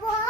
খাব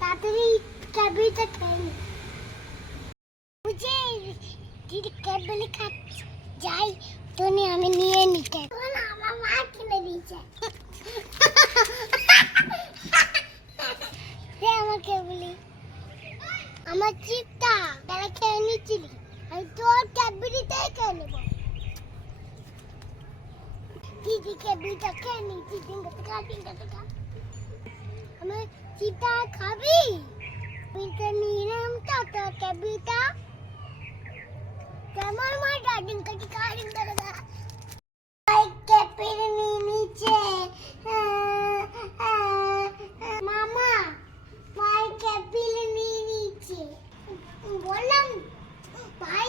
তাড়াতাড়ি ক্যাবেটা খেয়ে নি। বুঝে দিদি ক্যাবেলি যাই তো আমি নিয়ে নিতে আমার মা কিনে দিয়েছে রে আমার ক্যাবেলি আমার চিপটা তারা খেয়ে নিচ্ছিলি আমি তোর ক্যাবেলিটাই খেয়ে নেব দিদি ক্যাবেলিটা খেয়ে নিচ্ছি টিঙ্গা টিঙ্গা টিঙ্গা টিঙ্গা আমার চিপটা খাবি? পিতা নিলাম টাটা ক্যাবেলিটা কেমন মজা টিঙ্গা টিঙ্গা টিঙ্গা টিঙ্গা আই ক্যাবেলি নিয়ে নিচ্ছে মামা। ক্যাবেলি নিয়ে নিচ্ছে। বললাম, ভাই